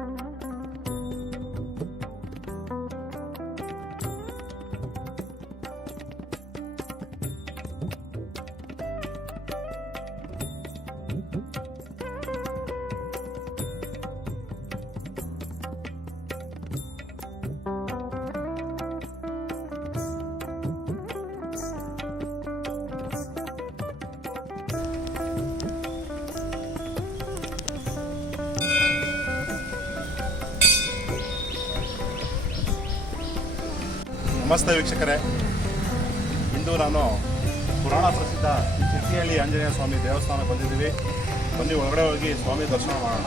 Mm-hmm. ನಮಸ್ತೆ ವೀಕ್ಷಕರೇ. ಇಂದು ನಾನು ಪುರಾಣ ಪ್ರಸಿದ್ಧ ಚಿಟ್ಟಿಹಳ್ಳಿ ಆಂಜನೇಯ ಸ್ವಾಮಿ ದೇವಸ್ಥಾನಕ್ಕೆ ಬಂದಿದ್ದೀವಿ. ಬನ್ನಿ, ಒಳಗಡೆ ಹೋಗಿ ಸ್ವಾಮಿ ದರ್ಶನ ಮಾಡೋಣ.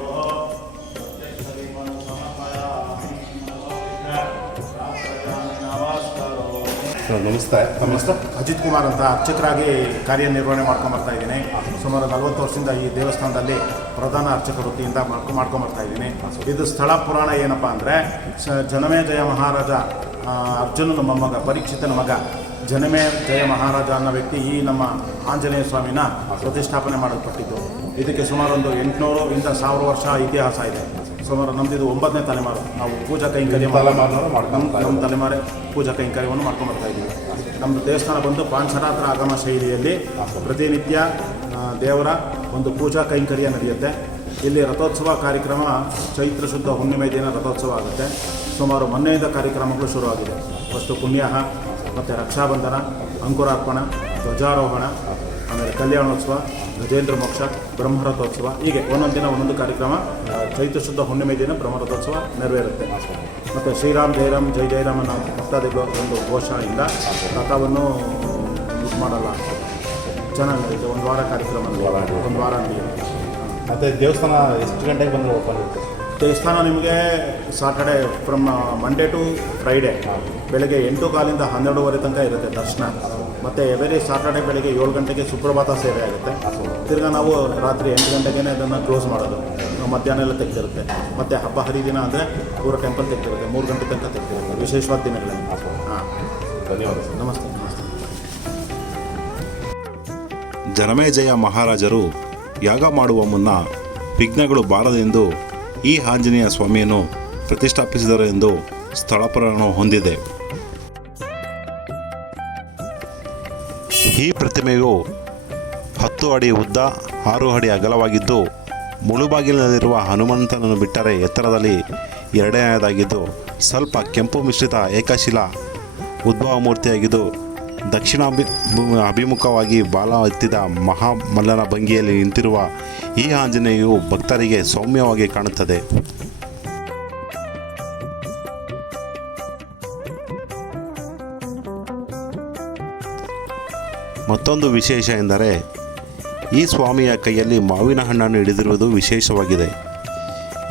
ಸರ್, ನಮಸ್ತೆ. ನಮ್ಮ ಹೆಸರು? ಅಜಿತ್ ಕುಮಾರ್ ಅಂತ ಅರ್ಚಕರಾಗಿ ಕಾರ್ಯನಿರ್ವಹಣೆ ಮಾಡ್ಕೊಂಡು ಬರ್ತಾ ಇದ್ದೀನಿ. ಸುಮಾರು ನಲವತ್ತು ವರ್ಷದಿಂದ ಈ ದೇವಸ್ಥಾನದಲ್ಲಿ ಪ್ರಧಾನ ಅರ್ಚಕ ವೃತ್ತಿಯಿಂದ ಮಾಡ್ಕೊ ಬರ್ತಾ ಇದ್ದೀನಿ. ಇದು ಸ್ಥಳ ಪುರಾಣ ಏನಪ್ಪ ಅಂದರೆ ಜನಮೇ ಜಯ ಮಹಾರಾಜ ಅರ್ಜುನನ ಮೊಮ್ಮಗ, ಪರೀಕ್ಷಿತನ ಮಗ, ಜನಮೇ ಜಯ ಮಹಾರಾಜ ಅನ್ನೋ ವ್ಯಕ್ತಿ ಈ ನಮ್ಮ ಆಂಜನೇಯ ಸ್ವಾಮಿನ ಪ್ರತಿಷ್ಠಾಪನೆ ಮಾಡಲ್ಪಟ್ಟಿದ್ದು. ಇದಕ್ಕೆ ಸುಮಾರು ಒಂದು ಎಂಟುನೂರು ಇಂದ ಸಾವಿರ ವರ್ಷ ಇತಿಹಾಸ ಇದೆ. ಸುಮಾರು ನಮ್ದು ಇದು ಒಂಬತ್ತನೇ ತಲೆಮಾರು. ನಾವು ಪೂಜಾ ಕೈಂಕರ್ಯ ನಮ್ಮ ನಮ್ಮ ತಲೆಮಾರೆ ಪೂಜಾ ಕೈಂಕರ್ಯವನ್ನು ಮಾಡ್ಕೊಂಡು ಬರ್ತಾ ಇದ್ದೀವಿ. ನಮ್ಮದು ದೇವಸ್ಥಾನ ಬಂದು ಪಾಂಚರಾತ್ರ ಆಗಮ ಶೈಲಿಯಲ್ಲಿ ಪ್ರತಿನಿತ್ಯ ದೇವರ ಒಂದು ಪೂಜಾ ಕೈಂಕರ್ಯ ನಡೆಯುತ್ತೆ. ಇಲ್ಲಿ ರಥೋತ್ಸವ ಕಾರ್ಯಕ್ರಮ ಚೈತ್ರ ಶುದ್ಧ ಹುಣ್ಣಿಮೆ ದಿನ ರಥೋತ್ಸವ ಆಗುತ್ತೆ. ಸುಮಾರು ಮೊನ್ನೆಯಿಂದ ಕಾರ್ಯಕ್ರಮಗಳು ಶುರುವಾಗಿದೆ. ಫಸ್ಟು ಪುಣ್ಯಾಹ ಮತ್ತು ರಕ್ಷಾಬಂಧನ ಅಂಕುರಾರ್ಪಣ ಧ್ವಜಾರೋಹಣ ಆಮೇಲೆ ಕಲ್ಯಾಣೋತ್ಸವ ಗಜೇಂದ್ರ ಮೋಕ್ಷ, ಬ್ರಹ್ಮರಥೋತ್ಸವ, ಹೀಗೆ ಒಂದೊಂದು ದಿನ, ಒಂದೊಂದು ಕಾರ್ಯಕ್ರಮ ಚೈತ್ರ ಶುದ್ಧ ಹುಣ್ಣಿಮೆ ದಿನ ಬ್ರಹ್ಮರಥೋತ್ಸವ ನೆರವೇರುತ್ತೆ. ಮತ್ತು ಶ್ರೀರಾಮ್ ಜಯರಾಮ್ ಜೈ ಜಯರಾಮ್ ಅನ್ನೋ ಭಕ್ತಾದಿಗಳು ಒಂದು ಘೋಷಣೆಯಿಂದ ರಥವನ್ನು ಯೂಸ್ ಮಾಡಲ್ಲ. ಚೆನ್ನಾಗಿ ನಡೆಯುತ್ತೆ. ಒಂದು ವಾರ ಕಾರ್ಯಕ್ರಮ ನಡೆಯುತ್ತೆ. ಒಂದು ವಾರ ನಡೆಯುತ್ತೆ ಮತ್ತು ದೇವಸ್ಥಾನ ಎಷ್ಟು ಗಂಟೆಗೆ ಬಂದರೆ ಓಪನ್ ಇರುತ್ತೆ ದೇವಸ್ಥಾನ ನಿಮಗೆ Saturday from Monday to Friday ಬೆಳಗ್ಗೆ ಎಂಟು ಕಾಲಿಂದ ಹನ್ನೆರಡುವರೆ ತನಕ ಇರುತ್ತೆ ದರ್ಶನ. ಮತ್ತು ಎವರಿ ಸಾಟರ್ಡೆ ಬೆಳಗ್ಗೆ ಏಳು ಗಂಟೆಗೆ ಸುಪ್ರಭಾತ ಸೇವೆ ಆಗುತ್ತೆ. ತಿರ್ಗಾ ನಾವು ರಾತ್ರಿ ಎಂಟು ಗಂಟೆಗೆ ಅದನ್ನು ಕ್ಲೋಸ್ ಮಾಡೋದು. ಮಧ್ಯಾಹ್ನ ಎಲ್ಲ ತೆಗ್ದಿರುತ್ತೆ. ಮತ್ತು ಹಬ್ಬ ಹರಿದಿನ ಅಂದರೆ ಪೂರ ಟೆಂಪಲ್ ತೆಗ್ದಿರುತ್ತೆ. ಮೂರು ಗಂಟೆ ತನಕ ತೆಗ್ದಿರುತ್ತೆ. ವಿಶೇಷವಾದ ದಿನಗಳಲ್ಲಿ. ಹಾಂ. ಧನ್ಯವಾದ ನಮಸ್ತೆ ನಮಸ್ತೆ. ಜನಮೇಜಯ ಮಹಾರಾಜರು ಯಾಗ ಮಾಡುವ ಮುನ್ನ ವಿಘ್ನಗಳು ಬಾರದೆಂದು ಈ ಆಂಜನೇಯ ಸ್ವಾಮಿಯನ್ನು ಪ್ರತಿಷ್ಠಾಪಿಸಿದರು ಎಂದು ಸ್ಥಳಪುರಾಣ ಹೊಂದಿದೆ. ಈ ಪ್ರತಿಮೆಯು ಹತ್ತು ಅಡಿ ಉದ್ದ, ಆರು ಅಡಿ ಅಗಲವಾಗಿದ್ದು, ಮುಳುಬಾಗಿಲಿನಲ್ಲಿರುವ ಹನುಮಂತನನ್ನು ಬಿಟ್ಟರೆ ಎತ್ತರದಲ್ಲಿ ಎರಡನೆಯದಾಗಿದ್ದು, ಸ್ವಲ್ಪ ಕೆಂಪು ಮಿಶ್ರಿತ ಏಕಶಿಲಾ ಉದ್ಭವ ಮೂರ್ತಿಯಾಗಿದ್ದು ದಕ್ಷಿಣಾಭಿ ಭೂ- ಅಭಿಮುಖವಾಗಿ ಬಾಲ ಎತ್ತಿದ ಮಹಾಮಲ್ಲನ ಭಂಗಿಯಲ್ಲಿ ನಿಂತಿರುವ ಈ ಆಂಜನೇಯು ಭಕ್ತರಿಗೆ ಸೌಮ್ಯವಾಗಿ ಕಾಣುತ್ತದೆ. ಮತ್ತೊಂದು ವಿಶೇಷ ಎಂದರೆ, ಈ ಸ್ವಾಮಿಯ ಕೈಯಲ್ಲಿ ಮಾವಿನ ಹಣ್ಣನ್ನು ಹಿಡಿದಿರುವುದು ವಿಶೇಷವಾಗಿದೆ.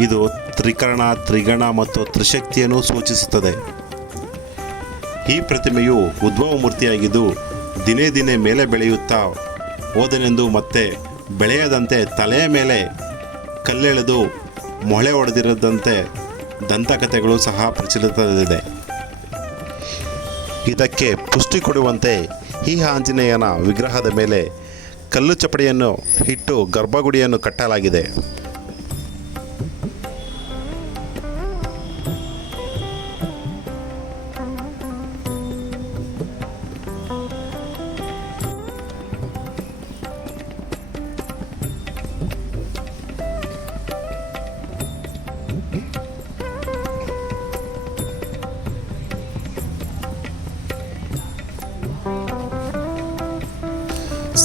ಇದು ತ್ರಿಕರಣ, ತ್ರಿಗಣ ಮತ್ತು ತ್ರಿಶಕ್ತಿಯನ್ನು ಸೂಚಿಸುತ್ತದೆ. ಈ ಪ್ರತಿಮೆಯು ಉದ್ಭವ ಮೂರ್ತಿಯಾಗಿದ್ದು ದಿನೇ ದಿನೇ ಮೇಲೆ ಬೆಳೆಯುತ್ತಾ ಹೋದನೆಂದು ಮತ್ತೆ ಬೆಳೆಯದಂತೆ ತಲೆಯ ಮೇಲೆ ಕಲ್ಲೆಳೆದು ಮೊಳೆ ಹೊಡೆದಿರದಂತೆ ದಂತಕಥೆಗಳು ಸಹ ಪ್ರಚಲಿತದಲ್ಲಿದೆ. ಇದಕ್ಕೆ ಪುಷ್ಟಿ ಕೊಡುವಂತೆ ಈ ಆಂಜನೇಯನ ವಿಗ್ರಹದ ಮೇಲೆ ಕಲ್ಲು ಚಪಡಿಯನ್ನು ಇಟ್ಟು ಗರ್ಭಗುಡಿಯನ್ನು ಕಟ್ಟಲಾಗಿದೆ.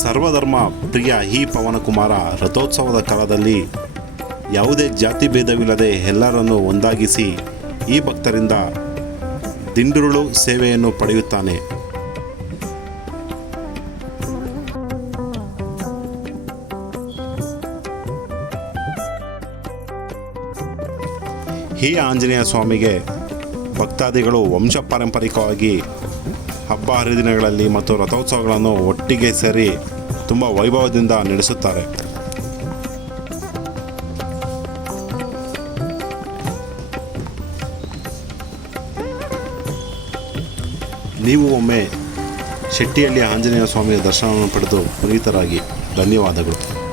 ಸರ್ವಧರ್ಮ ಪ್ರಿಯ ಈ ಪವನಕುಮಾರ ರಥೋತ್ಸವದ ಕಾಲದಲ್ಲಿ ಯಾವುದೇ ಜಾತಿ ಭೇದವಿಲ್ಲದೆ ಎಲ್ಲರನ್ನು ಒಂದಾಗಿಸಿ ಈ ಭಕ್ತರಿಂದ ದಿಂಡುರುಳು ಸೇವೆಯನ್ನು ಪಡೆಯುತ್ತಾನೆ. ಈ ಆಂಜನೇಯ ಸ್ವಾಮಿಗೆ ಭಕ್ತಾದಿಗಳು ವಂಶ ಪಾರಂಪರಿಕವಾಗಿ ಹಬ್ಬ ಹರಿದಿನಗಳಲ್ಲಿ ಮತ್ತು ರಥೋತ್ಸವಗಳನ್ನು ಒಟ್ಟಿಗೆ ಸೇರಿ ತುಂಬ ವೈಭವದಿಂದ ನಡೆಸುತ್ತಾರೆ. ನೀವು ಒಮ್ಮೆ ಶೆಟ್ಟಿಯಲ್ಲಿ ಆಂಜನೇಯ ಸ್ವಾಮಿಯ ದರ್ಶನವನ್ನು ಪಡೆದು ಪುನೀತರಾಗಿ ಧನ್ಯವಾದಗಳು.